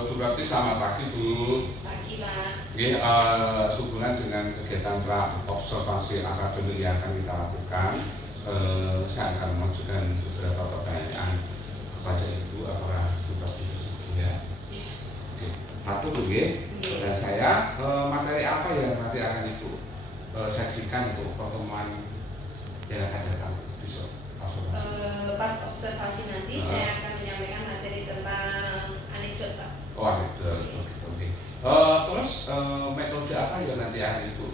Berarti selamat pagi Bu. Pagi Pak. Sehubungan dengan kegiatan observasi akademik yang akan kita lakukan, saya akan mengajukan beberapa pertanyaan kepada Ibu. Apakah Ibu bersedia? Oke. Satu Bu, dan saya materi apa yang nanti akan Ibu saksikan untuk pertemuan yang akan datang besok? Pas observasi nanti saya akan menyampaikan materi tentang anekdot Pak. Oh, anekdot. Oke. Terus metode apa yang nanti akan Ibu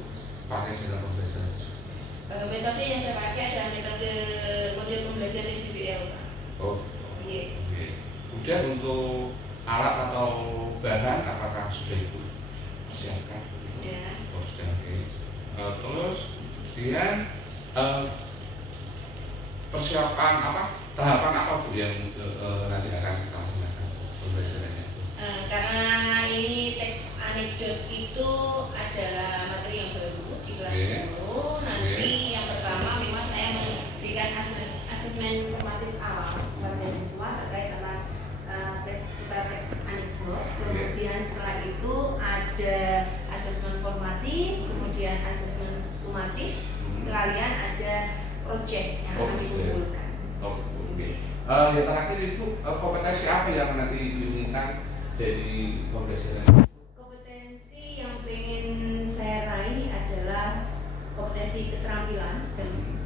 pakai dalam pembelajaran tersebut? Metode yang saya pakai adalah model pembelajaran JBL Pak. Oh, oke. Kemudian untuk alat atau bahan apakah sudah Ibu siapkan? Sudah. Oh, sudah. Oke. Terus kemudian persiapan tahapan apa Bu yang nanti akan kita laksanakan pembelajarannya? Karena ini teks anekdot itu adalah materi yang baru di kelas 10. Nanti yang pertama memang saya memberikan asesmen formatif awal kepada siswa terkait tentang teks anekdot. Kemudian setelah itu ada asesmen formatif, kemudian asesmen sumatif, sekalian ada project yang akan dikumpulkan. Ya terakhir Ibu, kompetensi apa yang nanti diinginkan dari pembelajaran? Kompetensi yang ingin saya raih adalah kompetensi keterampilan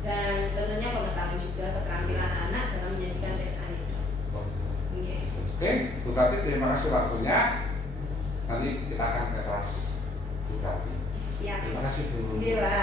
dan tentunya pengetahuan juga keterampilan anak dalam menyajikan teks anekdot. Oke, Bu Rati, terima kasih waktunya. Nanti kita akan ke kelas Bu Rati. Siap. Terima kasih Bu. Bila.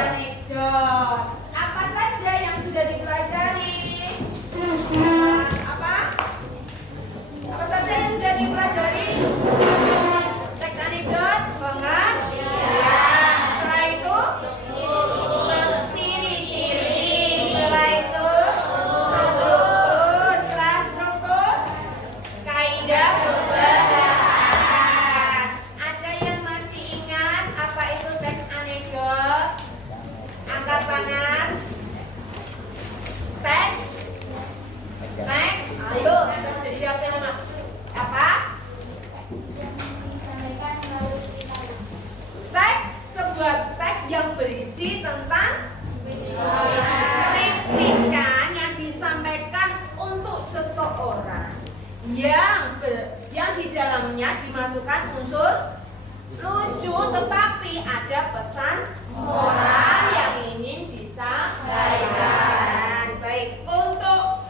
Anekdot. Apa saja yang sudah dipelajari? Apa? Apa saja yang sudah dipelajari? Teks anekdot, banget? Ya. Setelah itu, ciri-ciri. Setelah itu, struktur. Setelah struktur, kaidah pembahasan. Ada yang masih ingat apa itu teks anekdot? Angkat tangan. Teks. Ayo, jadi apa nama? Apa? Teks, sebuah teks yang berisi tentang kritikan yang disampaikan untuk seseorang yang di dalamnya dimasukkan unsur lucu, tetapi ada pesan moral yang ingin disampaikan. Baik, untuk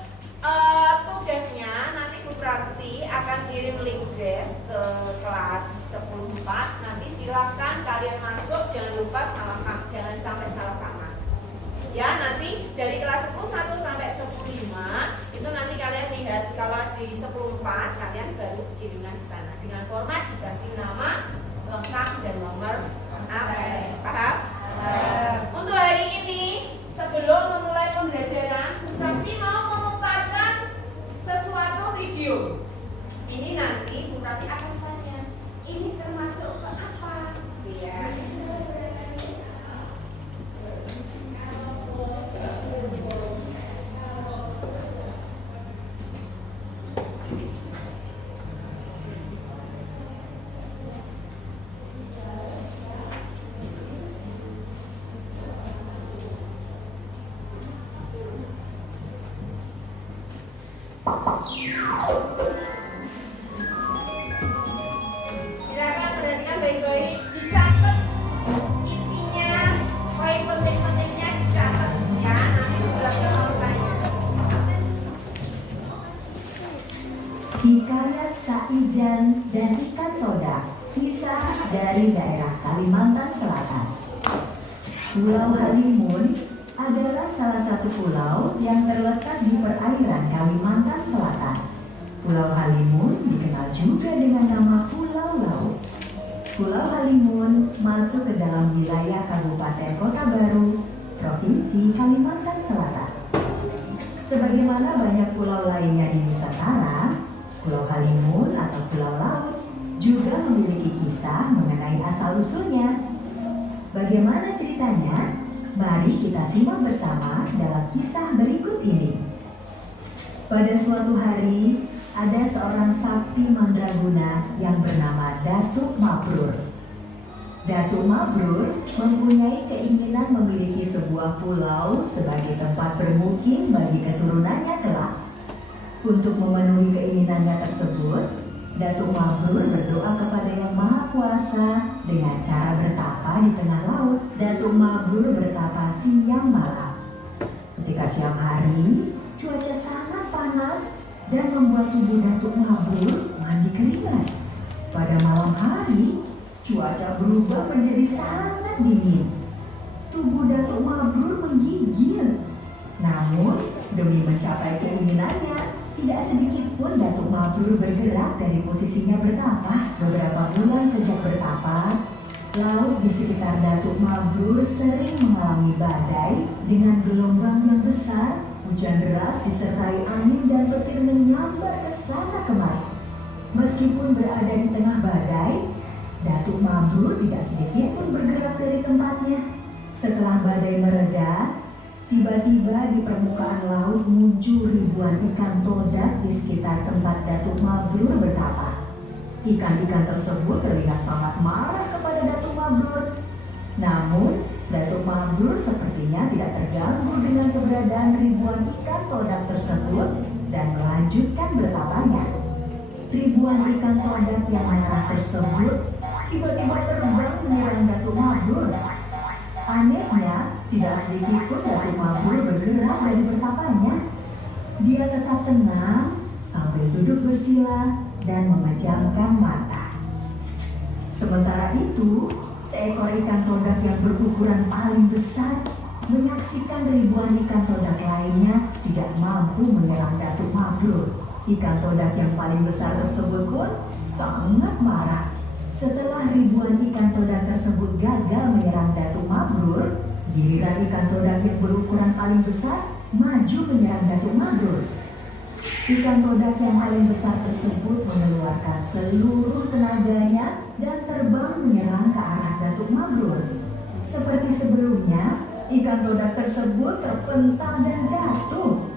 tugasnya nanti Bu Prakti akan kirim link draft ke kelas 10.4. Nanti silakan kalian masuk, jangan lupa jangan sampai salah kamar. Ya, nanti dari kelas 10.1 sampai 10.5 itu nanti kalian lihat, kalau di 10.4 kalian baru kiriman di sana dengan format dikasih nama lengkap dan nomor absen. Paham? Untuk hari ini sebelum memulai pembelajaran, Bu Prakti mau memutarkan sesuatu video. Ini nanti Bu Prakti akan tanya, ini termasuk ke apa? Ya. Silakan perhatikan baik-baik, dicatat isinya, poin penting-pentingnya dicatat ya. Nanti beberapa mau tanya. Hikayat Saijan dan Ikan Todak, kisah dari daerah Kalimantan Selatan. Pulau Halimun adalah salah satu pulau yang terletak di perairan Kalimantan Selatan. Pulau Halimun dikenal juga dengan nama Pulau Laut. Pulau Halimun masuk ke dalam wilayah Kabupaten Kota Baru, Provinsi Kalimantan Selatan. Sebagaimana banyak pulau lainnya di Nusantara, Pulau Halimun atau Pulau Laut juga memiliki kisah mengenai asal-usulnya. Bagaimana ceritanya? Mari kita simak bersama dalam kisah berikut ini. Pada suatu hari, ada seorang sakti mandraguna yang bernama Datuk Mabrur. Datuk Mabrur mempunyai keinginan memiliki sebuah pulau sebagai tempat bermukim bagi keturunannya kelak. Untuk memenuhi keinginannya tersebut, Datuk Mabrur berdoa kepada Yang Maha Kuasa dengan cara bertapa di tengah laut. Datuk Mabrur bertapa siang malam. Ketika siang hari, cuaca sangat panas dan membuat tubuh Datuk Mabrur mandi keringat. Pada malam hari, cuaca berubah menjadi sangat dingin. Tubuh Datuk Mabrur menggigil. Namun, demi mencapai keinginannya, tidak sedikit pun Datuk Mabrur bergerak dari posisinya bertapa. Beberapa bulan sejak bertapa, laut di sekitar Datuk Mabrur sering mengalami badai dengan gelombang yang besar, hujan deras disertai angin dan petir menyambar ke sana kemari. Meskipun berada di tengah badai, Datuk Mabrur tidak sedikit pun bergerak dari tempatnya. Setelah badai mereda, tiba-tiba di permukaan laut muncul ribuan ikan todak di sekitar tempat Datuk Mabrur bertapa. Ikan-ikan tersebut terlihat sangat marah kepada Datuk Mabrur. Namun, Datuk Mabrur sepertinya tidak terganggu dengan keberadaan ribuan ikan todak tersebut dan melanjutkan bertapanya. Ribuan ikan todak yang marah tersebut tiba-tiba terbang menyerang Datuk Mabrur. Anehnya, tidak sedikit pun Datuk Mabrur bergerak dari bertapanya. Dia tetap tenang sambil duduk bersila dan memejamkan mata. Sementara itu, seekor ikan todak yang berukuran paling besar menyaksikan ribuan ikan todak lainnya tidak mampu menyerang Datuk Mabrur. Ikan todak yang paling besar tersebut pun sangat marah. Setelah ribuan ikan todak tersebut gagal menyerang Datuk Mabrur, giliran ikan todak yang berukuran paling besar maju menyerang Datuk Mabrur. Ikan todak yang paling besar tersebut mengeluarkan seluruh tenaganya dan terbang menyerang ke arah Datuk Mabrur. Seperti sebelumnya, ikan todak tersebut terpental dan jatuh.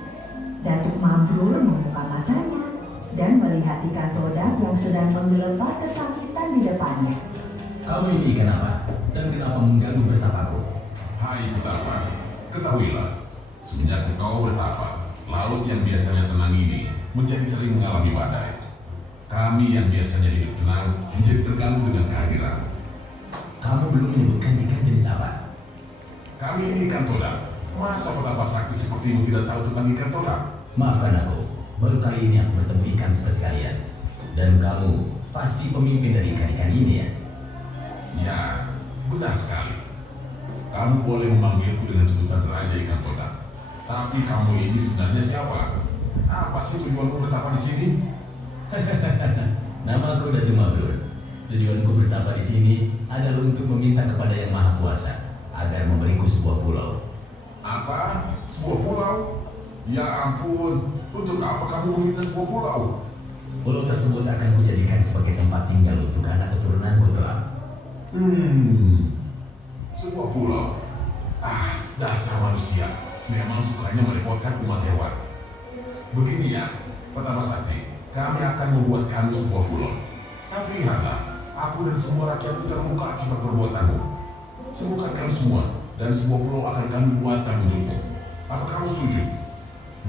Datuk Mabrur membuka matanya dan melihat ikan todak yang sedang menggelepar kesakitan di depannya. Kamu ini ikan apa? Dan kenapa mengganggu bertapaku? Hai petapa, ketahuilah, semenjak engkau bertapa, laut yang biasanya tenang ini menjadi sering mengalami badai. Kami yang biasanya hidup tenang menjadi terganggu dengan kehadiran. Kamu belum menyebutkan ikan jenis apa? Kami ini ikan todak. Masa petapa sakti sepertimu tidak tahu tentang ikan todak? Maafkan aku, baru kali ini aku bertemu ikan seperti kalian. Dan kamu pasti pemimpin dari ikan-ikan ini ya? Ya, benar sekali. Kamu boleh memanggilku dengan sebutan Raja Ikan Todak. Tapi kamu ini sebenarnya siapa? Apa sih tujuanmu bertapa di sini? Nama aku Datuk Mabrur. Tujuanku bertapa di sini adalah untuk meminta kepada Yang Maha Kuasa agar memberiku sebuah pulau. Apa? Sebuah pulau? Ya ampun, untuk apa kamu meminta sebuah pulau? Pulau tersebut akan kujadikan sebagai tempat tinggal untuk anak keturunanku kelak. Sebuah pulau. Dasar manusia. Memang sukanya merepotkan umat hewan. Begini ya, Petapa Sakti, kami akan membuat kamu sebuah pulau. Tapi lihatlah, aku dan semua rakyatku terluka akibat perbuatanmu. Sembuhkan kami semua, dan sebuah pulau akan kami buatkan untukmu. Apa kamu setuju?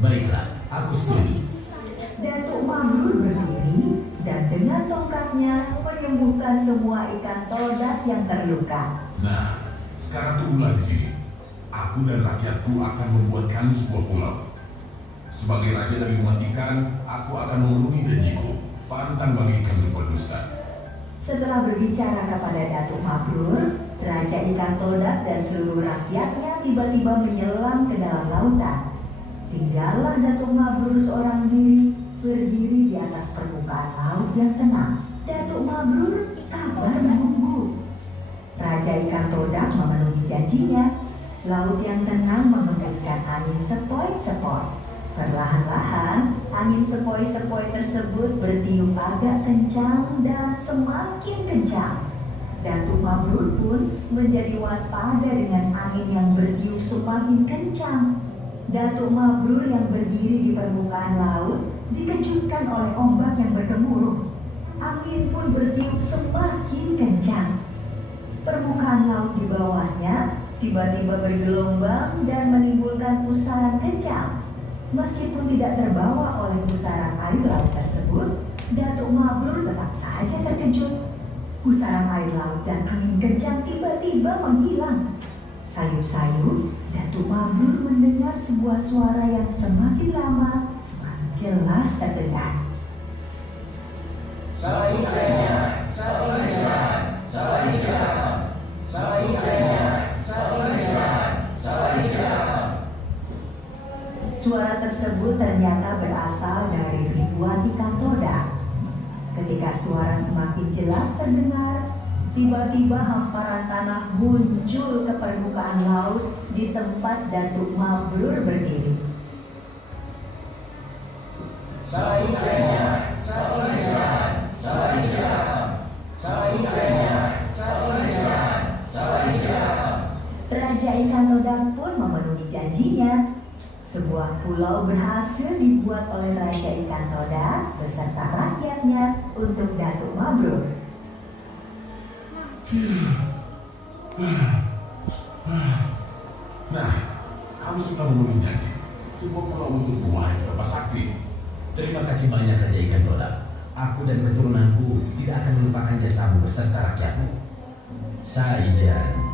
Baiklah, aku setuju. Datuk Mabrur berdiri dan dengan tongkatnya menyembuhkan semua ikan todak yang terluka. Nah, sekarang tunggulah di sini. Aku dan rakyatku akan membuat kamu sebuah pulau. Sebagai raja dari umat ikan, aku akan memenuhi janjiku. Pantang bagi ikan untuk berdusta. Setelah berbicara kepada Datuk Mabrur, Raja Ikan Todak dan seluruh rakyatnya tiba-tiba menyelam ke dalam lautan. Tinggallah Datuk Mabrur seorang diri, berdiri di atas permukaan laut yang tenang. Datuk Mabrur sabar menunggu. Raja Ikan Todak memenuhi janjinya. Laut yang tenang menghembuskan angin sepoi-sepoi. Perlahan-lahan, angin sepoi-sepoi tersebut bertiup agak kencang dan semakin kencang. Datuk Mabrur pun menjadi waspada dengan angin yang bertiup semakin kencang. Datuk Mabrur yang berdiri di permukaan laut dikejutkan oleh ombak yang bergemuruh. Angin pun bertiup semakin kencang. Permukaan laut di bawahnya tiba-tiba bergelombang dan menimbulkan pusaran kencang. Meskipun tidak terbawa oleh pusaran air laut tersebut, Datuk Mabrur tetap saja terkejut. Pusaran air laut dan angin kencang tiba-tiba menghilang. Sayup-sayup, Datuk Mabrur mendengar sebuah suara yang semakin lama semakin jelas terdengar. Suara tersebut ternyata berasal dari ribuan ikan todak. Ketika suara semakin jelas terdengar, tiba-tiba hamparan tanah muncul ke permukaan laut di tempat Datuk Mabrur berdiri. Raja Ikan Todak pun memenuhi janjinya. Sebuah pulau berhasil dibuat oleh Raja Ikan Todak beserta rakyatnya untuk Datuk Mabrur. Nah, kamu sudah memenuhi janji. Sebuah pulau untuk wahai Petapa Sakti. Terima kasih banyak Raja Ikan Todak. Aku dan keturunanku tidak akan melupakan jasamu beserta rakyatmu. Saijan.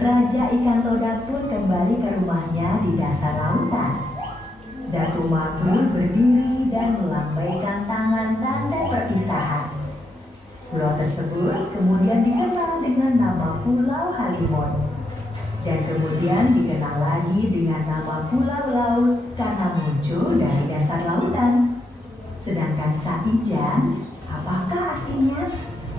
Raja Ikan Todak pun kembali ke rumahnya di dasar lautan. Datuk Mabrur berdiri dan melambaikan tangan tanda perpisahan. Pulau tersebut kemudian dikenal dengan nama Pulau Halimun dan kemudian dikenal lagi dengan nama Pulau Laut karena muncul dari dasar lautan. Sedangkan Saijan, apakah artinya?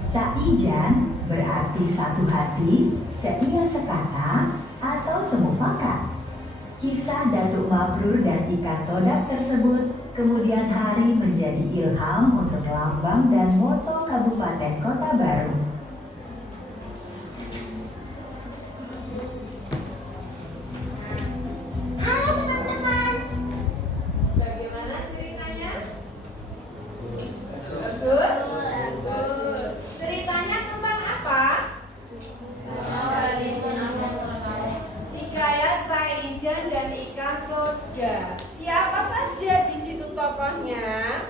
Saijan berarti satu hati, seia sekata, atau semufakat. Kisah Datuk Mabrur dan ikan todak tersebut kemudian hari menjadi ilham untuk lambang dan moto Kabupaten Kota Baru. Halo teman-teman. Bagaimana ceritanya? Bagus? Ceritanya tentang apa? Hikayat Saijan dan ikan todak. Siapa saja di situ tokohnya?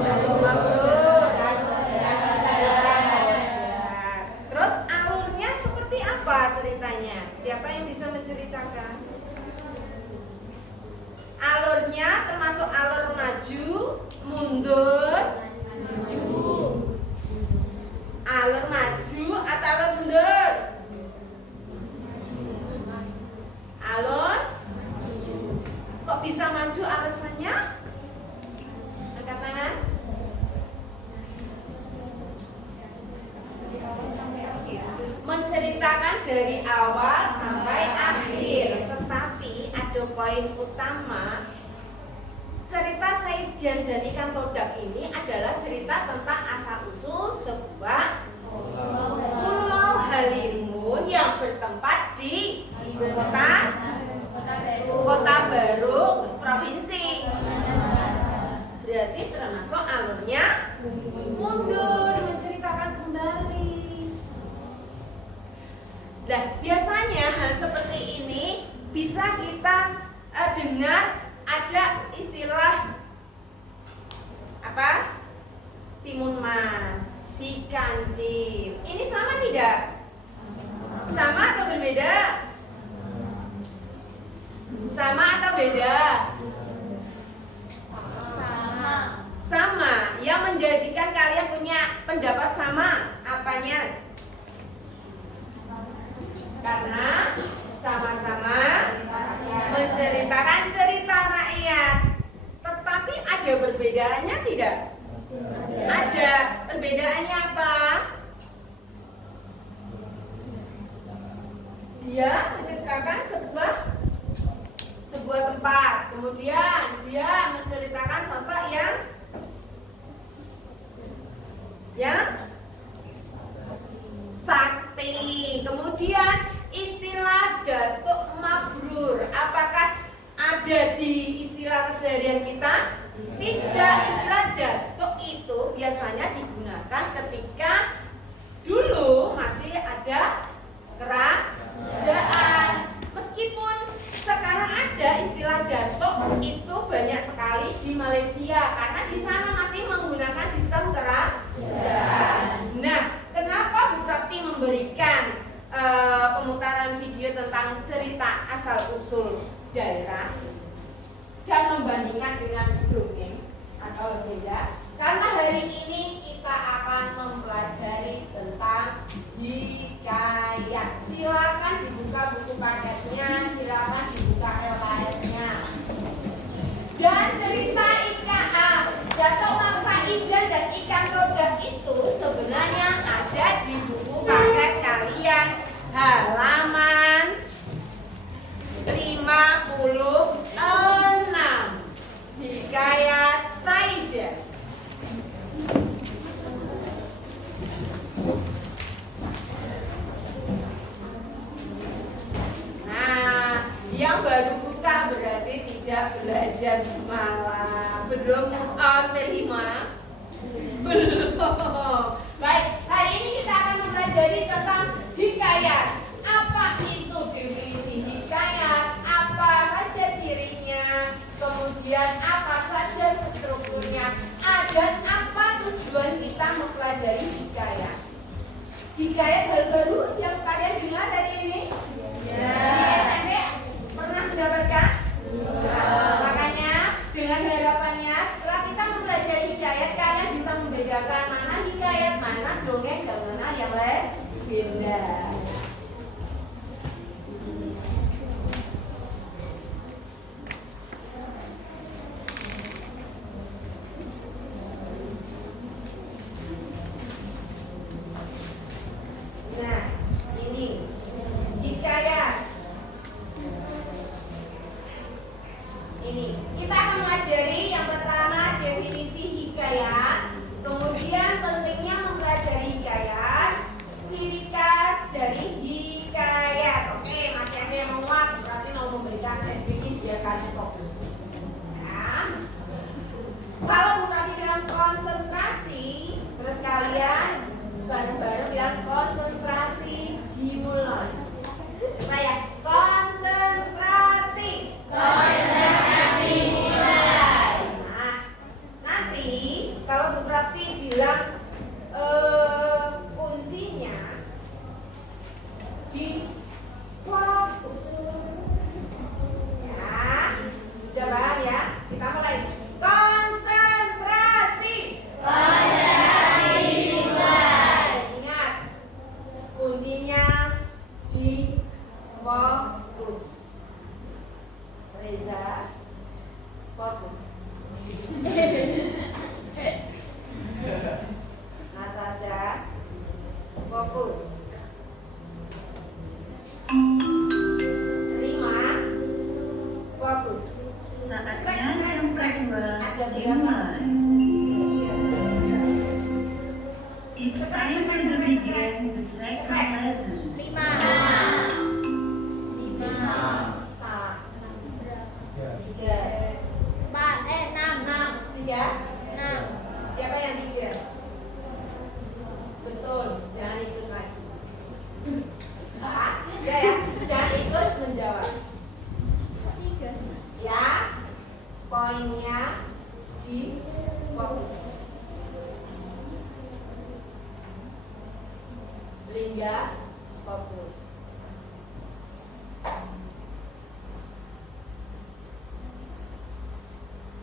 Datuk Mabrur. Terus alurnya seperti apa ceritanya? Siapa yang bisa menceritakan? Alurnya termasuk alur maju, mundur, alur maju atau alur mundur? Alur? Kok bisa maju alasannya? Angkat tangan. Menceritakan dari awal sampai akhir, tetapi ada poin utama. Cerita Saijan dan ikan todak ini adalah cerita tentang asal-usul sebuah Pulau Halimun yang bertempat di ibu Kota Baru Provinsi. Berarti termasuk alurnya mundur, menceritakan kembali. Nah, biasanya hal seperti ini bisa kita dengar ada istilah apa? Timun mas, si kancil. Ini sama tidak? Sama atau berbeda? Sama atau beda? Sama. Yang menjadikan kalian punya pendapat sama apanya? Karena sama-sama menceritakan cerita rakyat. Tetapi ada perbedaannya tidak? Ada. Perbedaannya apa? Dia menceritakan sebuah tempat. Kemudian dia menceritakan sosok yang sakti. Kemudian istilah Datuk Mabrur, apakah ada di istilah keseharian kita? Tidak. Istilah Datuk itu biasanya digunakan ketika dulu masih ada kerajaan. Meskipun sekarang ada istilah Datuk itu banyak sekali di Malaysia karena di sana masih menggunakan sistem kerajaan. Nah, kenapa Bu Prakti memberikan pemutaran video tentang cerita asal-usul daerah dan membandingkan dengan dongeng atau berbeda? Karena hari ini kita akan mempelajari tentang hikayat. Silakan dibuka buku paketnya, silakan dibuka LKS-nya. Dan cerita Datuk Saijan dan ikan todak itu sebenarnya ada di buku paket kalian halaman 56. Hikayat Saijan. Nah, yang baru buka berarti tidak belajar semalam. Belum move on P5? Belum. Baik, hari ini kita akan mempelajari tentang hikayat. Apa itu definisi hikayat? Apa saja cirinya? Kemudian apa saja strukturnya? Dan apa tujuan kita mempelajari hikayat? Hikayat hal baru yang kalian dengar hari ini? Ya. Di SMP pernah mendapatkan? Makanya dengan harapannya setelah Nah, ini hikayat. Ini kita akan mempelajari yang pertama definisi hikayat, kemudian pentingnya mempelajari hikayat, ciri khas dari hikayat. Oke, masih ada yang menguat, berarti mau memberikan SPG biar kalian fokus. Nah, kalau bukan bilang konsentrasi, terus kalian bareng-bareng bilang konsentrasi dimulai. Coba ya, konsentrasi. Konsentrasi dimulai. Nah, nanti kalau Bu Prati bilang kuncinya di fokus. Ya, sudah paham ya? Kita mulai. Konsentrasi. Konsentrasi dimulai. Ingat, kuncinya di fokus. Reza, fokus. Natasha, fokus. Rima, fokus. Saatnya jam kedua Ada dimulai. It's time to begin the second lesson. 5. Tiga. 6. Tiga. Siapa yang tiga? Betul, jangan ikut lagi. Ya, jangan ikut menjawab. Ya, poinnya di fokus. Lingga, fokus.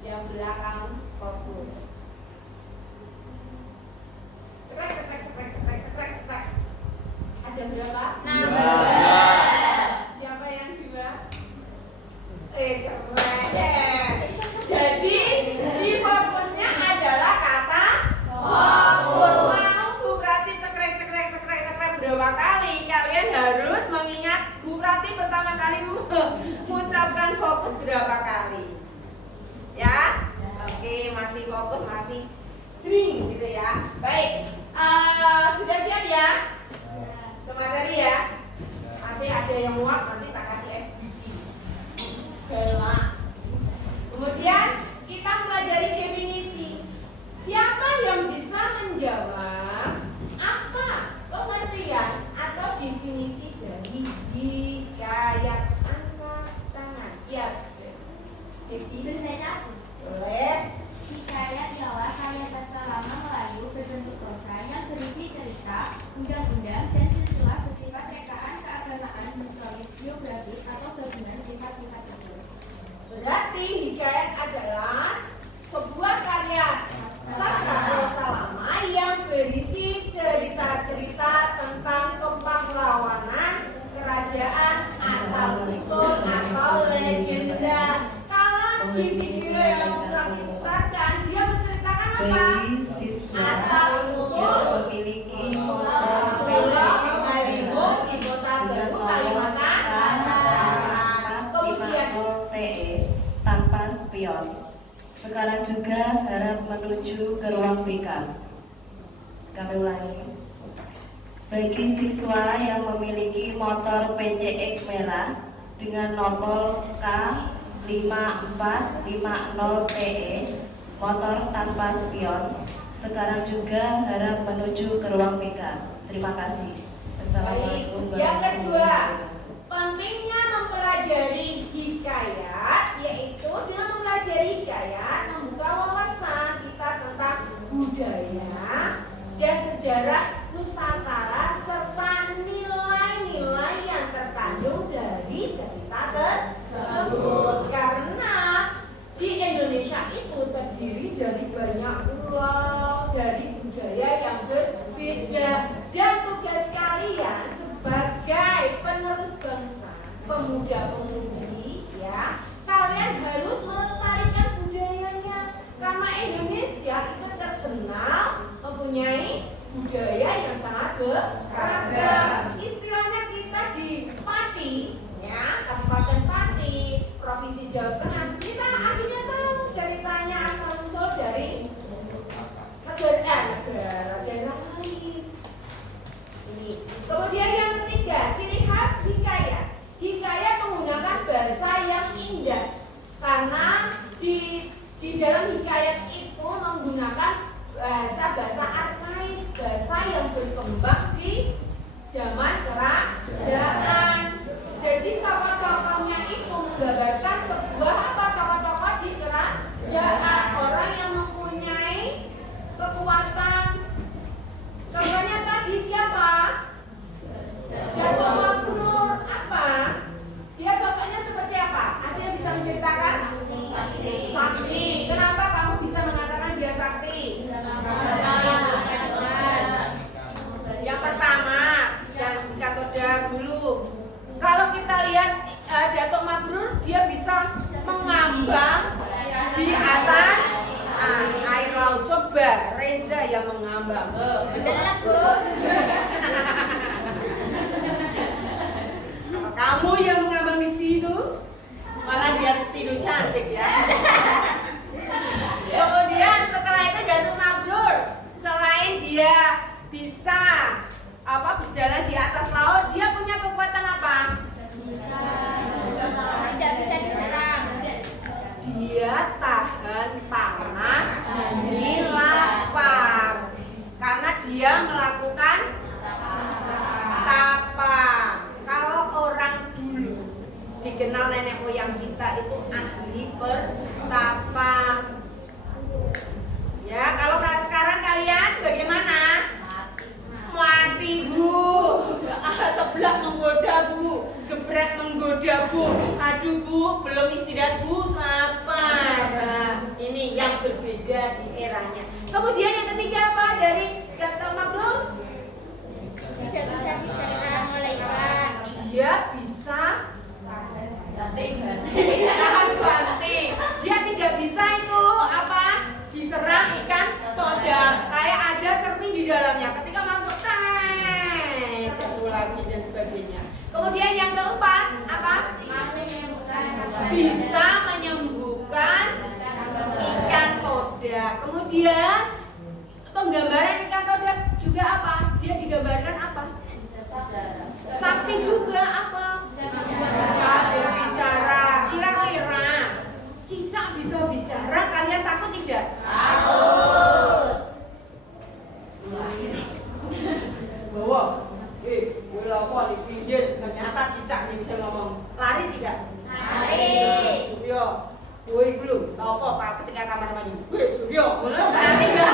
Yang belakang fokus. Cekrek. Ada berapa? 6. Siapa yang dua? Keren. Jadi di fokusnya adalah kata fokus. Mau Bu Prati cekrek berapa kali? Kalian harus mengingat Bu Prati pertama kali mengucapkan fokus berapa kali? Ya? Oke, masih fokus, masih jring gitu ya. Baik, sudah siap ya? Ke materi ya? Masih ada yang muak, nanti tak kasih FBB. Bela. Kemudian kita pelajari definisi. Siapa yang bisa menjawab apa pengertian atau definisi dari hikayat? Angkat tangan. Iya. Devi. Boleh. Hikayat ialah karya sastra lama Melayu berbentuk prosa yang berisi cerita, undang-undang, dan silsilah bersifat rekaan, keagamaan, historis, biografis, atau gabungan sifat-sifat itu. Berarti hikayat adalah sebuah karya sastra prosa lama yang berisi cerita-cerita tentang kepahlawanan, kerajaan, asal-usul, atau legenda. Kalau di video yang telah diputarkan, dia menceritakan apa? Asal-usul memiliki Pulau Kalimun di Kota Baru, Kalimantan Selatan. Kemudian TE tanpa spion. Sekarang juga harap menuju ke ruang BK. Kami ulangi. Bagi siswa yang memiliki motor PCX merah dengan nomor K5450TE, motor tanpa spion, sekarang juga harap menuju ke ruang BK. Terima kasih. Assalamualaikum yang kedua, wabarakatuh. pentingnya mempelajari hikayat, yaitu dengan mempelajari hikayat membuka wawasan kita tentang budaya dan sejarah Nusantara serta nilai-nilai yang terkandung dari cerita tersebut. Karena di Indonesia itu terdiri dari banyak pulau, dari budaya yang berbeda, dan tugas kalian pemuda-pemudi, ya, kalian harus melestarikan budayanya karena Indonesia itu terkenal mempunyai budaya yang sangat beragam. Istilahnya kita di Pati, ya, Kabupaten Pati, Provinsi Jawa Tengah, kita akhirnya tahu ceritanya asal usul dari negara lain. Ini. Kemudian yang ketiga, ciri khas hikayat. Hikayat menggunakan bahasa yang indah karena di dalam hikayat itu menggunakan bahasa arkais, bahasa yang berkembang di zaman kerajaan. Jadi tokoh-tokohnya itu menggambarkan sebuah tokoh-tokoh di kerajaan, orang yang mempunyai kekuatan. Contohnya tadi siapa? Datuk Mabrur. Apa? Dia sosoknya seperti apa? Ada yang bisa menceritakan? Sakti. Kenapa kamu bisa mengatakan dia sakti? Yang pertama, jangan katoda dulu. Kalau kita lihat Datuk Mabrur, dia bisa mengambang di atas air laut. Coba Reza yang mengambang. Kamu yang mengambang di situ, malah dia tidur cantik ya. Kemudian setelah itu Datuk Mabrur, selain dia bisa berjalan di atas laut, dia punya kekuatan apa? Tidak bisa diserang. Dia tahan panas di lapar karena dia melakukan tapa. Kalau orang dulu dikenal nenek moyang kita itu ahli bertapa. Ya, kalau sekarang kalian bagaimana? Mati bu, sebelah menggoda bu, geprek menggoda bu. Aduh bu, belum istirahat bu, lapar. Nah, ini yang berbeda di eranya. Kemudian yang ketiga apa dari Datuk Mabrur? Tidak bisa diserang oleh ikan. Dia bisa banting. Dia tidak bisa itu apa? Diserang ikan todak. Kayak ada cermin di dalamnya. Ketika masuk jatuh lagi dan sebagainya. Kemudian yang keempat apa? Bisa menyembuhkan ikan todak. Kemudian penggambaran ikan todak juga apa? Dia digambarkan apa? Sakti juga apa? Bisa berbicara. Kira-kira cicak bisa bicara, kalian takut tidak? Takut. Bawa, bola apa di pinggir, ternyata cicak ini bisa ngomong. Lari tidak? Lari. Suryo, woi belum. Tahu apa ketika kamar mandi? Suryo, lari nggak?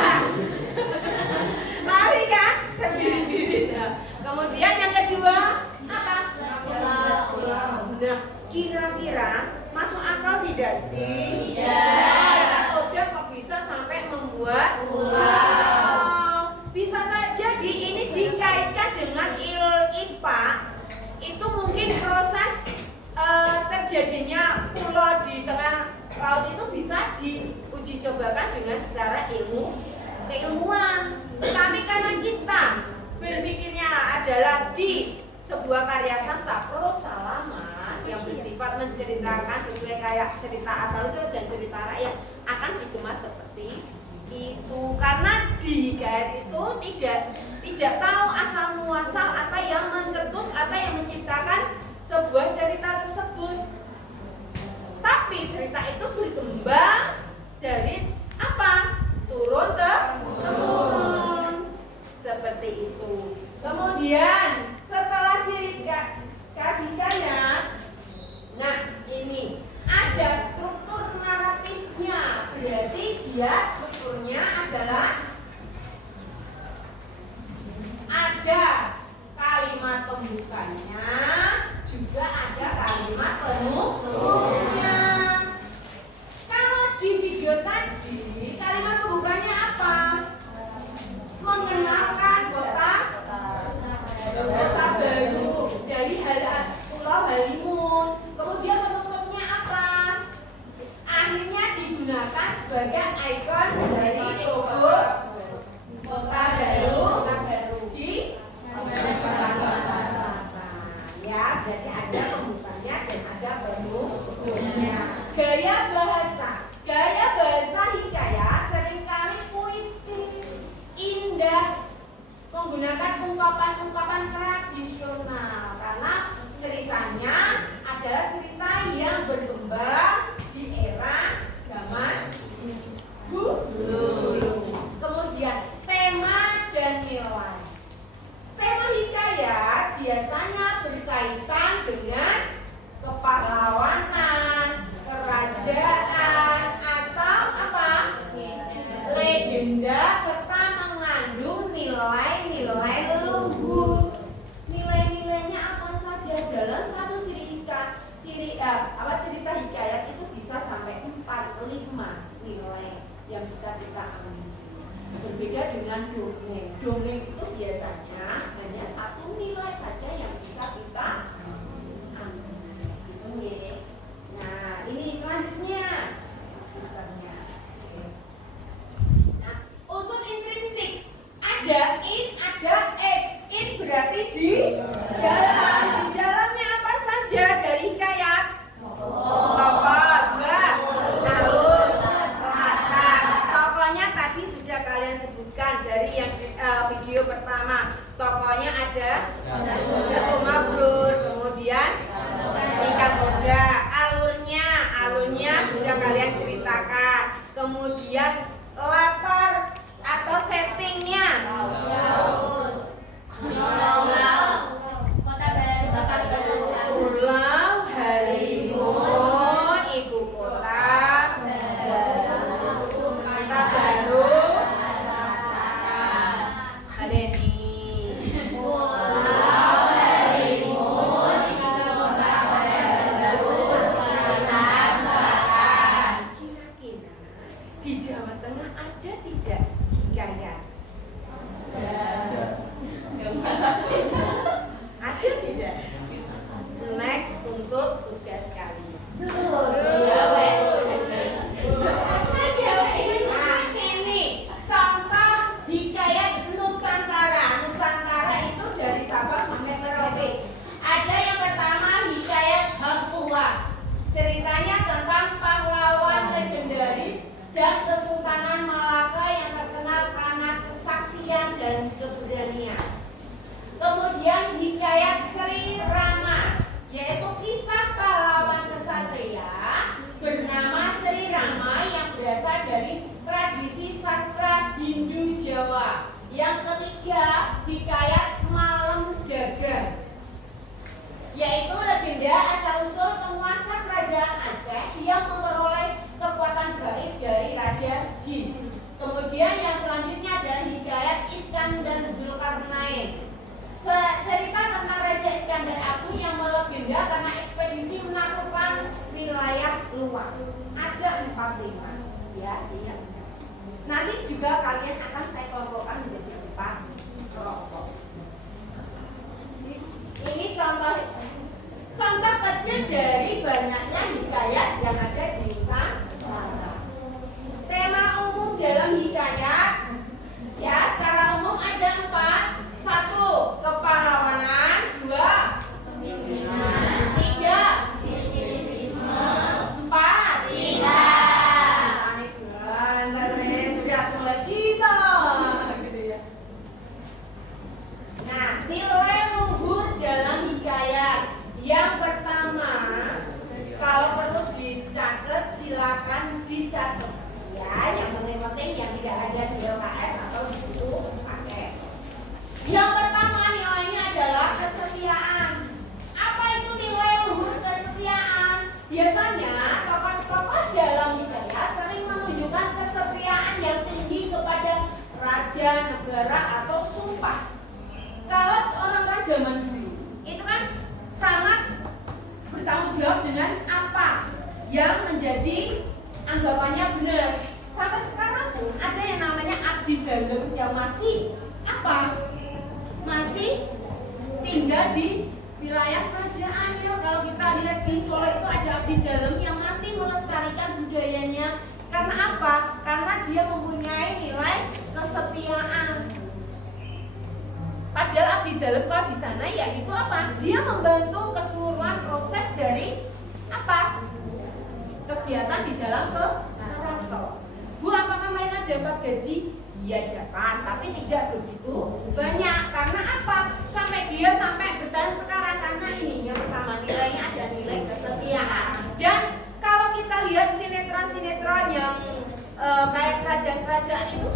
Lari kan? Terbirit-birit ya. Kemudian yang kedua apa? Nah, kira-kira masuk akal tidak sih? Tidak. Udah kok bisa sampai membuat pulau? Bisa saja ini dikaitkan dengan IPA. Itu mungkin proses terjadinya pulau di tengah laut itu bisa diuji cobakan dengan secara keilmuan. Tapi karena kita berpikirnya adalah di sebuah karya sastra prosa lama yang bersifat menceritakan sesuai kayak cerita asal itu dan cerita rakyat akan dikemas seperti itu. Karena di hikayat itu tidak tahu asal muasal atau yang mencetus atau yang menciptakan sebuah cerita tersebut. Tapi cerita itu berkembang dari apa? Turun temurun. Seperti itu. Kemudian setelah ciri khas hikayat, nah ini ada struktur naratifnya. Berarti dia strukturnya adalah ada kalimat pembukanya, juga ada kalimat penutupnya. Kalau di video tadi kalimat pembukanya apa? Mengenalkan kota baru dari Pulau Halimun. ungkapan-ungkapan tradisional karena ceritanya adalah cerita yang berkembang di era zaman dulu. Kemudian tema dan nilai. Tema hikayat biasanya berkaitan dengan kepahlawanan, kerajaan, atau apa? Legenda serta mengandung nilai-nilai leluhur. Nilai-nilainya apa saja dalam satu cerita hikayat itu bisa sampai 4-5 nilai yang bisa kita ambil. Berbeda dengan dongeng. Dongeng itu biasanya hanya satu nilai saja yang bisa kita ambil. Gitu ya. Nah, ini selanjutnya. Nah, unsur intrinsik ada in, ada ex. In berarti di dalam. Di dalamnya apa saja dari hikayat? Tokoh, dua, alur, latar. Tokohnya tadi sudah kalian sebutkan dari yang video pertama. Tokohnya ada Datuk Mabrur, kemudian Ika Toda. Alurnya sudah kalian ceritakan. Kemudian latar atau settingnya. Pulau Halimun, ibu kota baru. Ada nih. Kira-kira di Jawa Tengah ada tidak hikayat? Ada tidak? Next untuk tugas kalian. Nah, ini contoh hikayat Nusantara. Nusantara itu dari Sabang sampai Merauke. Ada yang pertama hikayat Hangtua. Ceritanya tentang pahlawan legendaris dan Kesultanan Malaka yang terkenal karena kesaktian dan keberanian. Kemudian hikayat Sri Rama, yaitu kisah pahlawan kesatria bernama Sri Rama yang berasal dari tradisi sastra Hindu Jawa. Yang ketiga, hikayat Malam Dagang, yaitu legenda asal-usul penguasa kerajaan Aceh yang memperoleh kekuatan gaib dari Raja Jin. Kemudian yang selanjutnya adalah hikayat Iskandar Zulkarnain. Cerita tentang Raja Iskandar Agung yang melegenda karena ekspedisi menaklukkan wilayah luas. Ada 4-5 ya, iya. Nanti juga kalian akan saya kelompokkan menjadi 4 kelompok. Ini contoh kecil dari banyaknya hikayat yang ada di Nusantara. Tema umum dalam hikayat ya secara umum ada 4. 1. Kepahlawanan. 2. Kepemimpinan. 3. mistisisme. 4. Cinta. Sudah mulai cinta. Nah, nilai luhur dalam hikayat. Yang pertama, kalau perlu dicatat silakan dicatat. Ya, yang penting-penting yang tidak ada di LKS atau di buku paket. Yang pertama nilainya adalah kesetiaan. Apa itu nilai luhur kesetiaan? Biasanya tokoh-tokoh dalam hikayat sering menunjukkan kesetiaan yang tinggi kepada raja, negara, atau sumpah. Kalau orang-orang zaman dulu itu kan sangat bertanggung jawab dengan apa yang menjadi anggapannya benar. Sampai sekarang pun ada yang namanya abdi dalem yang masih apa? Masih tinggal di wilayah kerajaan ya. Kalau kita lihat di Solo itu ada abdi dalem yang masih melestarikan budayanya. Karena apa? Karena dia mempunyai nilai kesetiaan. Padahal abdi dalem kalau di sana ya itu apa? Dia membantu keseluruhan proses dari apa? Kegiatan di dalam keraton. Bu, apakah mereka dapat gaji? diadakan, tapi tidak begitu banyak. Karena apa? Sampai bertahan sekarang karena ini yang pertama nilainya ada nilai kesetiaan. Dan kalau kita lihat sinetron-sinetron yang kayak kerajaan-kerajaan itu,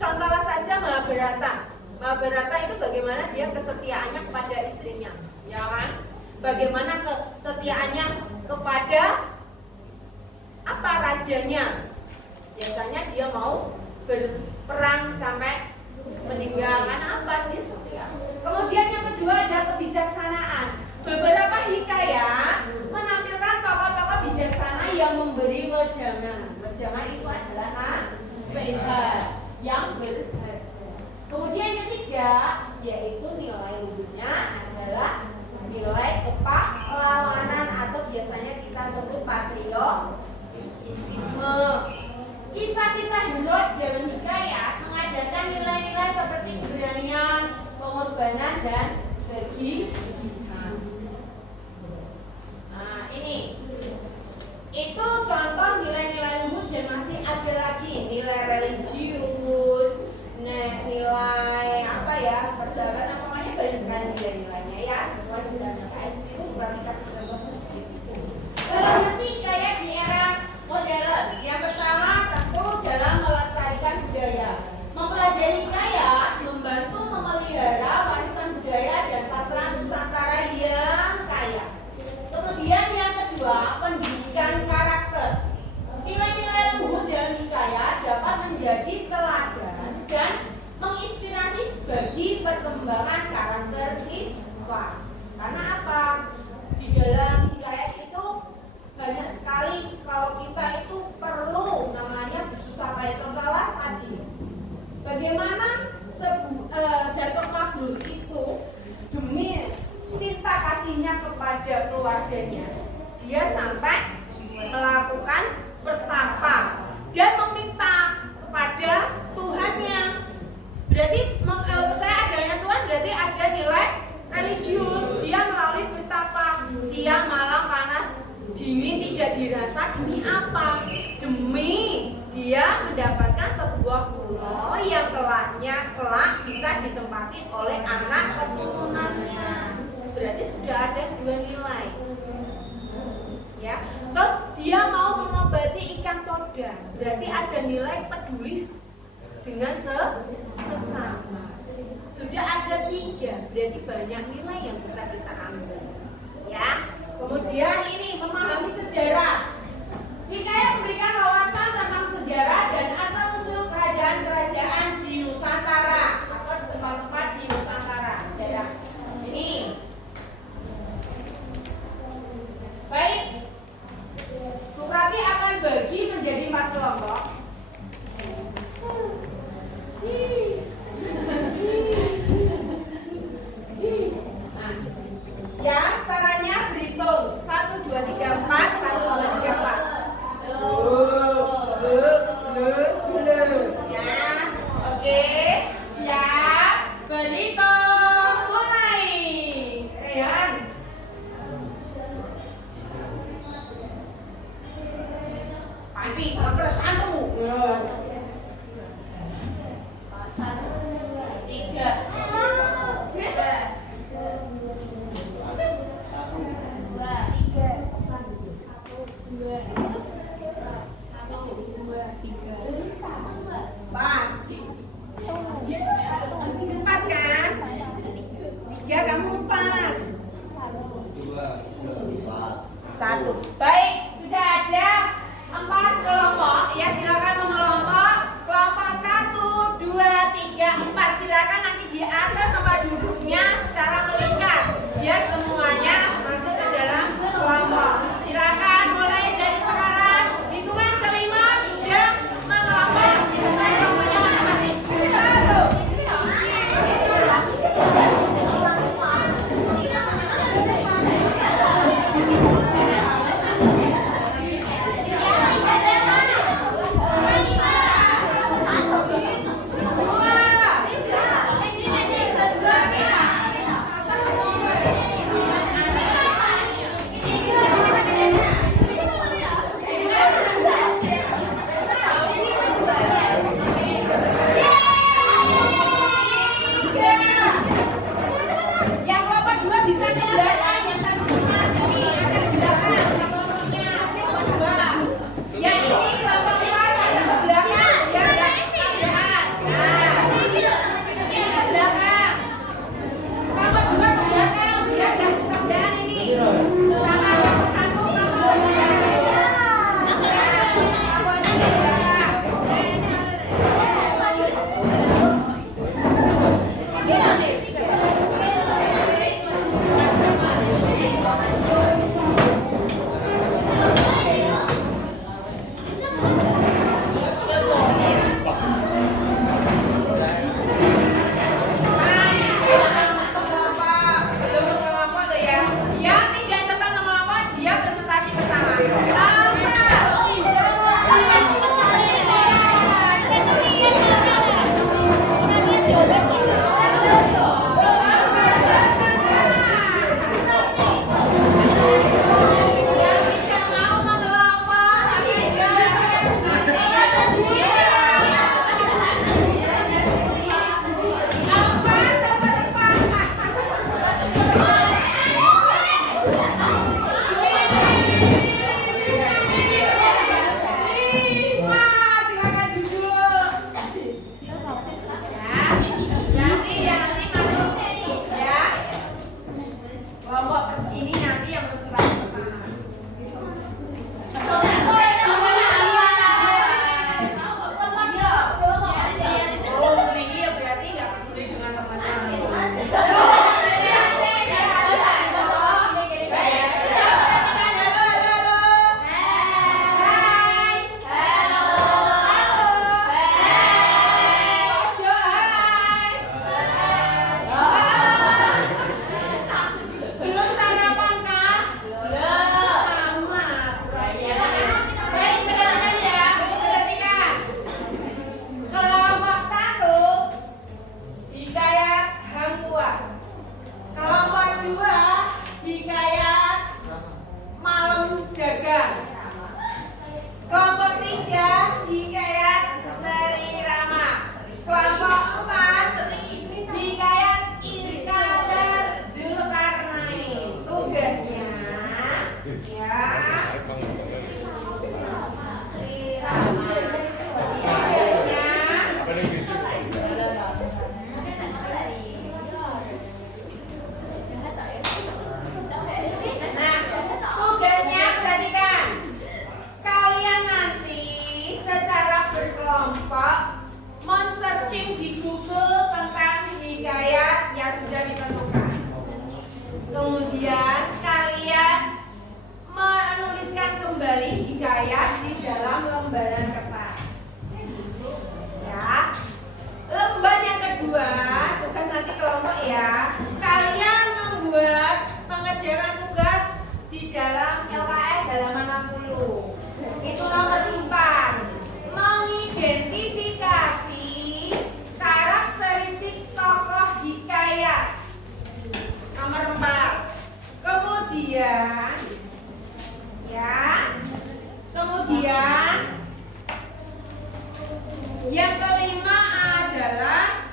contohlah saja Mahabharata. Mahabharata itu bagaimana dia kesetiaannya kepada istrinya, ya kan? Bagaimana kesetiaannya kepada apa rajanya? Biasanya dia mau berperang sampai meninggal. Karena apa? Dia setia. Kemudian yang kedua ada kebijaksanaan. Beberapa hikayat menampilkan tokoh-tokoh bijaksana yang memberi wejangan. Wejangan itu adalah nasihat yang berharga. Kemudian yang ketiga yaitu nilai luhurnya adalah nilai kepahlawanan atau biasanya kita sebut patriotisme. Kisah-kisah Herod dalam hikayat mengajarkan nilai-nilai seperti keberanian, pengorbanan, dan kegigihan. Nah, ini itu contoh nilai-nilai luhur dan masih ada lagi nilai religius, nilai apa ya, persahabatan, pokoknya banyak sekali nilai-nilainya ya sesuai dengan KSP itu berarti kasih contoh seperti itu. Kalau masih kayak di era modern, yang pertama tentu dalam melestarikan budaya. Mempelajari hikayat membantu memelihara warisan budaya dan sastra Nusantara yang kaya. Kemudian yang kedua, pendidikan karakter. Nilai-nilai luhur dalam hikayat dapat menjadi teladan dan menginspirasi bagi perkembangan karakter siswa. Karena apa? Di dalam hikayat itu banyak sekali kalau kita itu perlu namanya susah payah. Contohlah tadi bagaimana Datuk Mabrur itu demi cinta kasihnya kepada keluarganya dia sampai melakukan bertapa dan meminta kepada Tuhannya. Berarti percaya adanya Tuhan berarti ada nilai religius. Dia melalui bertapa siang malam panas dingin tidak dirasa. Demi apa? Demi dia mendapatkan sebuah pulau yang kelak bisa ditempati oleh anak keturunannya. Berarti sudah ada dua nilai. Ya, terus dia mau mengobati ikan toda. Berarti ada nilai peduli dengan sesama. Sudah ada tiga, berarti banyak nilai yang bisa kita ambil. Ya, kemudian ini memahami sejarah. Hikayat memberikan wawasan tentang sejarah dan asal-usul kerajaan-kerajaan di Nusantara atau tempat-tempat di Nusantara. Daerah ini. Baik, Suprati akan bagi menjadi 4 kelompok. Nah, ya caranya berhitung 1, 2, 3, 4, 1, 2, 3, 4. Ya, oke, siap, berhitung, mulai. Rehan. Panti, keperesan tuh. 4 kan? 3 kamu 4. 1. Baik, sudah ada 4 kelompok. Ya silakan mengelompok. Kelompok 1, 2, 3, 4. Silakan nanti diatur tempat duduknya secara melingkar biar semuanya masuk ke dalam kelompok. Silakan mulai dari sekarang. Hitungan kelima sudah mengelompok sesuai kelompoknya masing-masing. 1. Kemudian kalian menuliskan kembali hikayat di dalam lembaran kertas. Ya. Lembar yang kedua, tugas nanti kelompok ya. Kalian membuat mengerjakan tugas di dalam LKS halaman 60. Itu nomor 4. Mengidentifikasi karakteristik tokoh hikayat. Nomor 4. Kemudian yang kelima adalah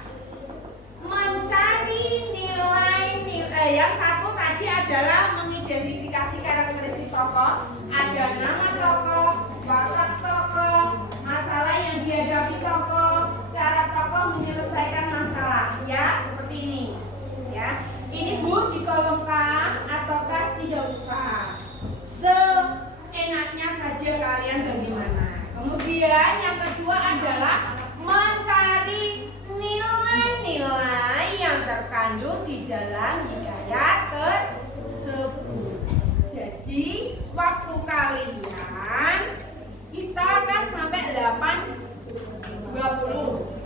mencari nilai-nilai. Yang satu tadi adalah mengidentifikasi karakteristik tokoh, ada nama tokoh, watak tokoh, masalah yang dihadapi tokoh, cara tokoh menyelesaikan masalah, ya seperti ini. Ya, ini Bu di kolom K ataukah tidak usah? Seenaknya saja kalian bagaimana. Kemudian yang kedua adalah mencari nilai-nilai yang terkandung di dalam hikayat tersebut. Jadi waktu kalian kita akan sampai 8.20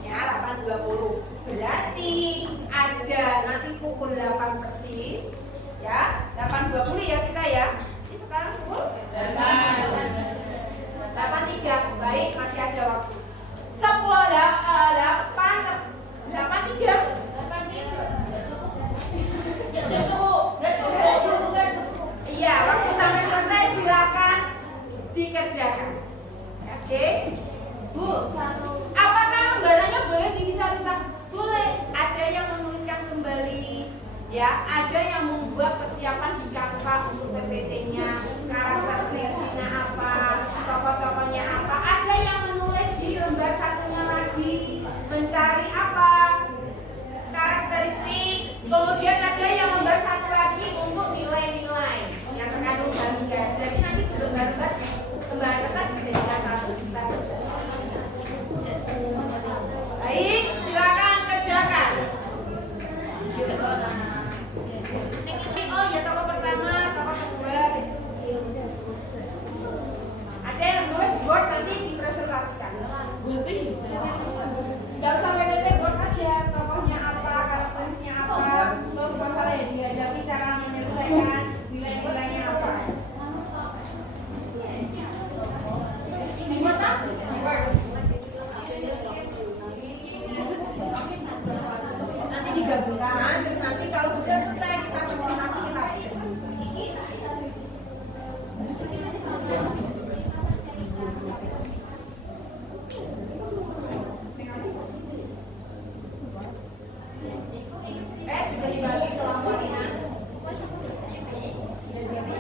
ya, 8.20. Berarti ada nanti pukul 8 persis ya, 8.20 ya kita ya. Ini sekarang pukul 8.3. Baik, masih ada waktu. 8.3. Iya, waktu sampai selesai silakan dikerjakan. Oke, Bu. Apakah lembarannya boleh dipisah-pisah? Boleh. Ada yang menuliskan kembali, ya. Ada yang membuat persiapan di Canva untuk PPT-nya, karakter kreatifnya apa, tokoh-tokohnya apa. Ada yang menulis di lembar satunya lagi, mencari apa karakteristik. Kemudian ada yang lembar satu lagi untuk nilai-nilai yang terkandung dalam hikayat. Berarti nanti di lembar kertas dijadikan satu. Baik, silakan kerjakan. Oh ya, tokoh pertama, tokoh kedua. Ada yang nulis board nanti dipresentasikan. Tidak usah PPT, board aja. Tokohnya apa, karakteristiknya apa, terus masalah yang dihadapi, cara menyelesaikan, nilai-nilainya apa. Nanti digabungkan, terus nanti kalau sudah selesai kita presentasikan lagi. Sudah dibagi kelompoknya.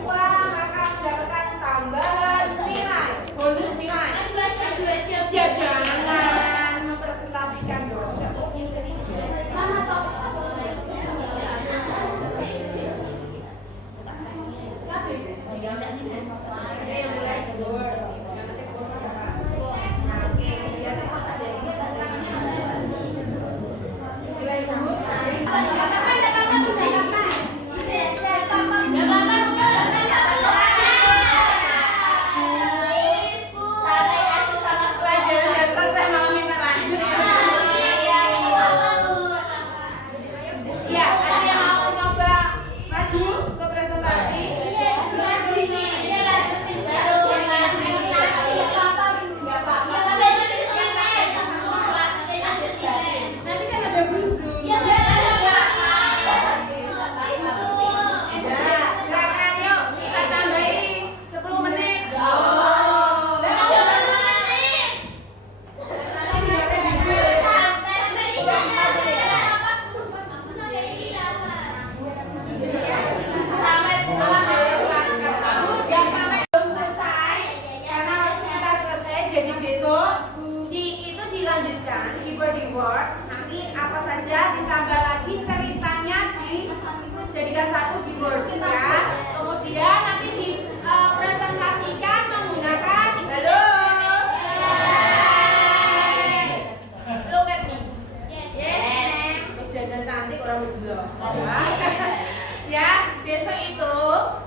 Wah, maka mendapatkan tambahan nilai, bonus nilai. Ya jangan mempresentasikan dong. Ada yang mulai board. Oke, biasa kok ada ini nilai board. Nanti apa saja ditambah lagi ceritanya dijadikan satu di Word ya. Kemudian nanti dipresentasikan menggunakan look at me. Yes. Terus dandan cantik orang belum. Ya. besok itu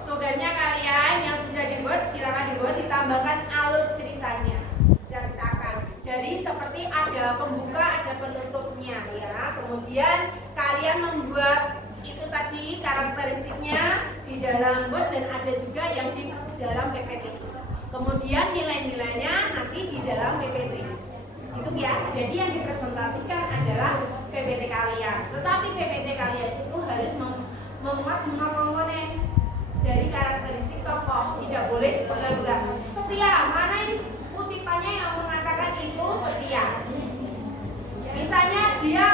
tugasnya kalian yang sudah dibuat silakan dibuat, ditambahkan alur ceritanya. Ceritakan dari seperti ada pembuka, ada penutupnya ya. Kemudian kalian membuat itu tadi karakteristiknya di dalam Word dan ada juga yang di dalam PPT. Kemudian nilai-nilainya nanti di dalam PPT. Itu ya. Jadi yang dipresentasikan adalah PPT kalian. Tetapi PPT kalian itu harus memuat semua komponen dari karakteristik tokoh. Tidak boleh sepenggal-enggal. Setia, mana ini kutipannya yang mengatakan itu setia? Misalnya dia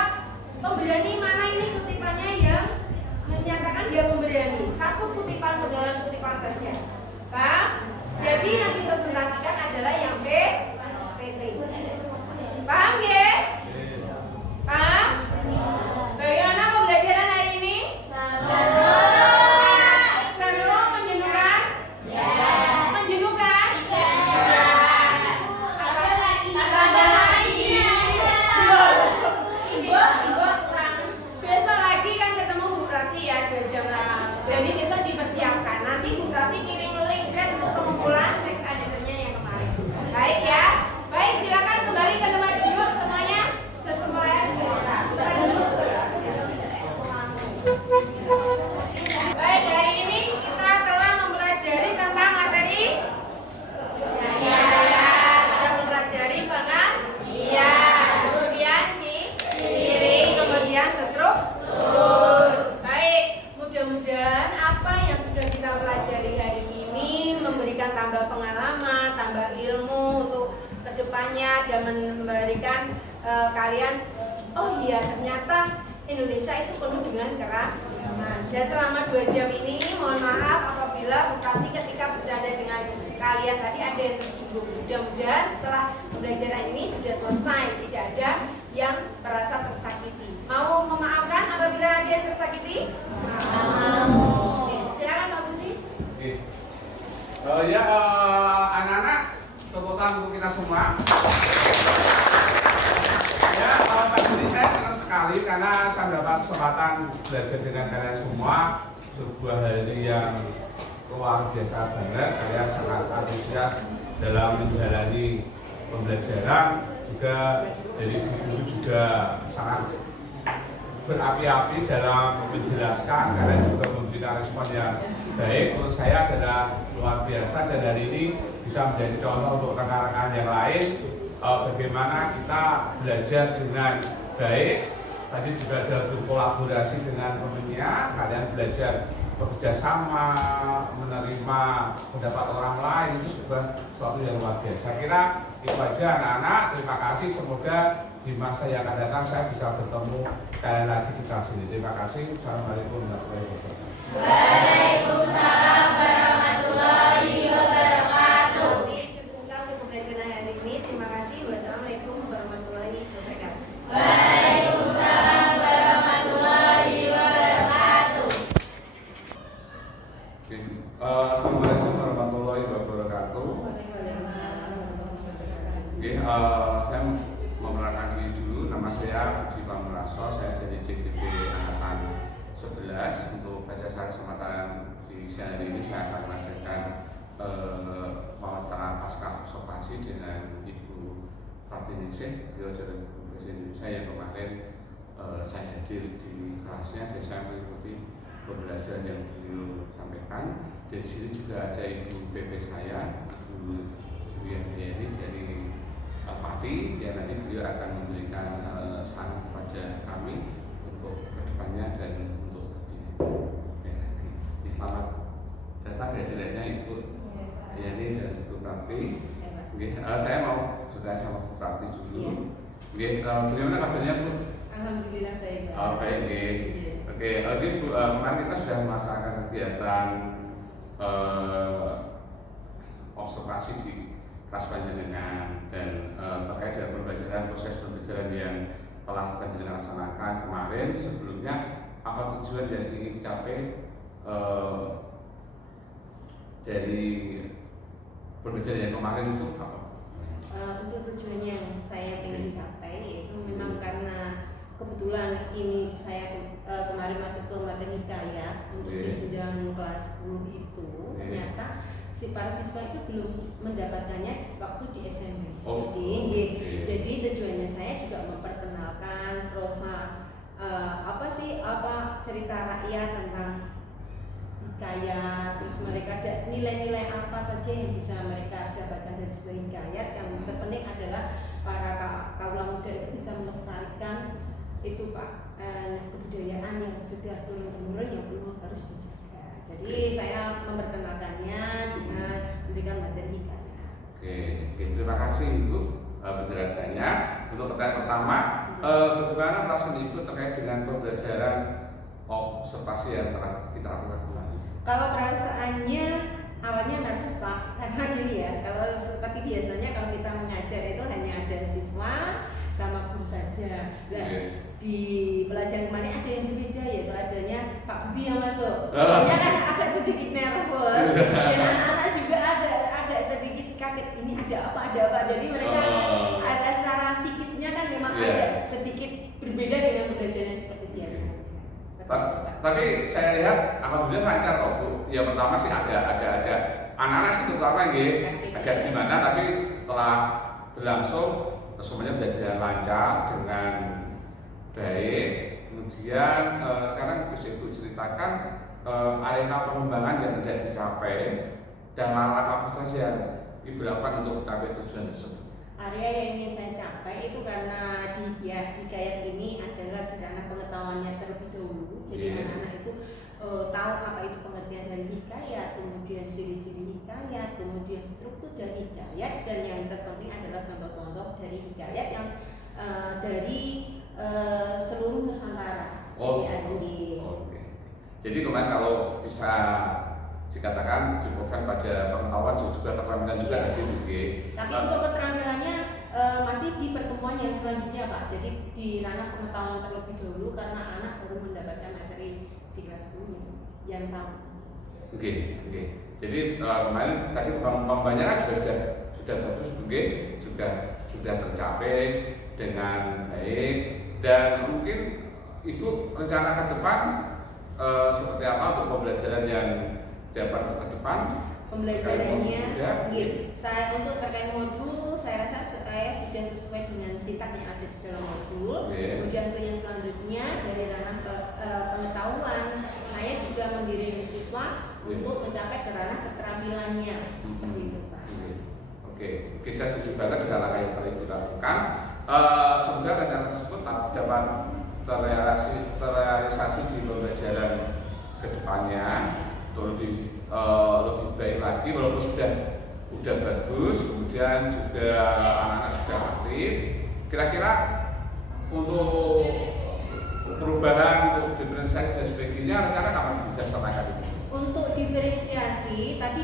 pemberani, mana ini kutipannya yang menyatakan dia pemberani? Satu kutipan dalam kutipan saja. Paham? Jadi yang dipresentasikan adalah yang PPT. Paham ya? Paham? Bagaimana pembelajaran hari ini? Seru, menjenuhkan? Menjenuhkan? Ada lagi. Besok lagi kan ketemu Bu Rati ya 2 jam lagi. Jadi besok dipersiapkan. Nanti Bu Rati kirim link dan untuk pengumpulan teks editornya yang kemarin. Baik ya. Baik, silakan kembali ke tempat duduk semuanya. Baik, hari ini kita telah mempelajari tentang materi sudah mempelajari pengertian, kemudian ciri, kemudian struktur. Baik, mudah-mudahan apa yang sudah kita pelajari hari ini memberikan tambah pengalaman, tambah ilmu untuk kedepannya dan memberikan kalian, oh iya ternyata Indonesia itu penuh dengan keragaman. Dan selama 2 jam ini mohon maaf apabila Bupati ketika bercanda dengan kalian tadi ada yang tersinggung. Mudah-mudahan setelah pembelajaran ini sudah selesai, tidak ada yang merasa tersakiti. Mau memaafkan apabila ada yang tersakiti? Mau. Silakan Pak Budi. Ya anak-anak, tepuk tangan untuk kita semua. Ya, pagi saya senang sekali karena saya mendapat kesempatan belajar dengan kalian semua. Sebuah hari yang luar biasa banget. Kalian sangat antusias dalam menjalani pembelajaran. Juga dari guru juga sangat berapi-api dalam menjelaskan. Kalian juga memberikan respon yang baik. Menurut saya adalah luar biasa dan hari ini bisa menjadi contoh untuk rekan-rekan yang lain. Bagaimana kita belajar dengan baik. Tadi juga ada berkolaborasi dengan pembina. Kalian belajar bekerja sama, menerima pendapat orang lain, itu sesuatu yang luar biasa. Saya kira itu aja anak-anak. Terima kasih. Semoga di masa yang akan datang saya bisa bertemu kalian lagi di kelas ini. Terima kasih. Assalamualaikum warahmatullahi wabarakatuh. Waalaikumsalam warahmatullahi wabarakatuh. Cukupkan untuk pembelajaran hari ini. Terima kasih. Wassalamualaikum warahmatullahi wabarakatuh. Waalaikumsalam warahmatullahi wabarakatuh. Assalamualaikum warahmatullahi wabarakatuh. Saya memperkenalkan diri dulu. Nama saya Budi Pamuraso. Saya dari JGP angkatan 11. Untuk pada saat kesempatan di siang hari ini saya akan mengadakan wawancara pasca observasi dengan Ibu Pratiningsih, beliau adalah Guru Bahasa Indonesia yang kemarin saya hadir di kelasnya dan saya mengikuti pembelajaran yang beliau sampaikan. Di sini juga ada Ibu PP saya, Ibu Juliani dari Pati, yang nanti beliau akan memberikan saran kepada kami untuk kedepannya dan untuk lebih baik lagi. Selamat datang hadirannya Ibu Yani dan Ibu Prati. Saya mau bertanya sama Bu Prati dulu. Bagaimana kabarnya Bu? Alhamdulillah baik. Baik. Oke, Bu, kemarin kita sudah melaksanakan kegiatan observasi di kelas panjenengan dan terkait dengan pembelajaran proses pembelajaran yang telah panjenengan laksanakan kemarin. Sebelumnya apa tujuan yang ingin dicapai dari pembelajaran yang kemarin itu apa? Untuk tujuan yang saya ingin capai yaitu memang karena kebetulan ini saya kemarin masuk ke materi hikayat untuk di jenjang kelas 10 itu ternyata para siswa itu belum mendapatkannya waktu di SMP. Jadi tujuannya saya juga memperkenalkan prosa cerita rakyat tentang hikayat, terus mereka ada nilai-nilai apa saja yang bisa mereka dapatkan dari sebuah hikayat. Yang terpenting adalah para kaula muda itu bisa melestarikan itu Pak, kebudayaan yang sudah turun-temurun yang perlu harus dijaga. Jadi saya memperkenalkannya dengan memberikan materi hikayat. Oke, terima kasih Ibu penjelasannya. Untuk pertanyaan pertama, bagaimana perasaan Ibu terkait dengan pembelajaran observasi yang telah kita lakukan kemarin? Kalau perasaannya awalnya nervous Pak, karena gini ya, kalau seperti biasanya kalau kita mengajar itu hanya ada siswa sama guru saja. Nah, di pelajaran kemarin ada yang berbeda, yaitu adanya Pak Budi yang masuk. Makanya kan agak sedikit nervous, dan anak-anak juga agak sedikit kaget, ini ada apa. Jadi mereka ada secara psikisnya kan memang ada sedikit berbeda dengan pembelajaran seperti biasa. Tapi saya lihat alhamdulillah lancar kok Bu. Ya pertama sih agak anak-anak sih terutama agak gimana, tapi setelah berlangsung semuanya belajar lancar dengan baik. Kemudian sekarang bisa Ibu ceritakan arena pengembangan yang tidak dicapai dan langkah apa saja yang Ibu lakukan untuk mencapai tujuan tersebut. Area yang ingin saya capai itu karena di hikayat ini adalah di ranah pengetahuannya terlebih dahulu. Jadi anak-anak itu tahu apa itu pengertian dari hikayat, kemudian ciri-ciri hikayat, kemudian struktur dari hikayat, dan yang terpenting adalah contoh-contoh dari hikayat yang dari seluruh Nusantara. Jadi kemarin kalau bisa dikatakan cukupan pada pengetahuan juga keterampilan juga ada juga. Tapi untuk keterampilannya masih di pertemuan yang selanjutnya Pak. Jadi di ranah pengetahuan terlebih dahulu karena anak baru mendapatkan materi di kelas 10 yang tahu. Oke. Jadi kemarin tadi pembayaran sudah bagus sudah tercapai dengan baik, dan mungkin Ibu rencana ke depan seperti apa untuk pembelajaran yang dapat ke depan? Pembelajarannya, saya untuk terkait modul, saya rasa saya sudah sesuai dengan sintak yang ada di dalam modul. Kemudian untuk yang selanjutnya dari ranah pengetahuan, saya juga mengirim siswa untuk mencapai ke ranah keterampilannya, seperti itu Pak. Oke, saya setuju banget dengan langkah yang telah dilakukan. Semoga rencana tersebut dapat terrealisasi di pembelajaran kedepannya. Lebih baik lagi, walaupun sudah bagus, kemudian juga anak-anak sudah aktif. Kira-kira untuk perubahan, untuk diferensiasi dan sebagainya, rencana kapan bisa selesai itu? Untuk diferensiasi tadi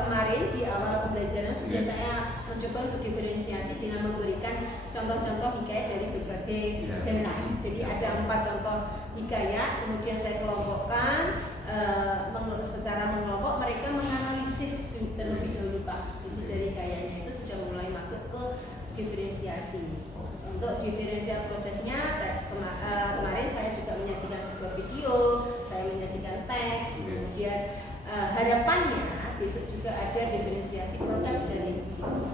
kemarin di awal pembelajaran sudah saya mencoba untuk diferensiasi dengan memberikan contoh-contoh hikayat dari berbagai daerah. Jadi ada 4 contoh hikayat, kemudian saya kelompokkan secara mengelompok, mereka menganalisis terlebih dahulu Pak. Isi dari hikayatnya itu sudah mulai masuk ke diferensiasi. Untuk diferensial prosesnya kemarin saya juga menyajikan sebuah video, saya menyajikan teks, kemudian harapannya besok juga ada diferensiasi produk dari siswa.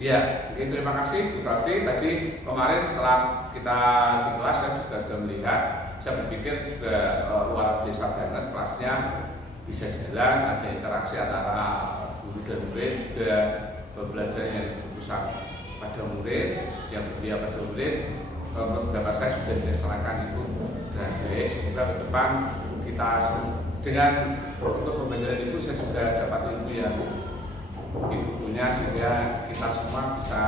Iya, terima kasih Bu Prati. Tadi kemarin setelah kita di kelas saya juga sudah melihat, saya berpikir juga luar biasa banget kelasnya, bisa jalan, ada interaksi antara guru dan murid, juga belajar yang berpusat pada murid, yang berbeda pada murid. Menurut beberapa saya sudah dilaksanakan itu dan baik. Semoga ke depan kita dengan untuk pembelajaran itu saya juga dapat ilmu yang Ibu punya, sehingga kita semua bisa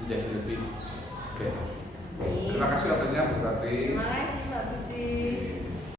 menjadi lebih baik. Terima kasih waktunya Bu Prati. Terima kasih Pak Budi.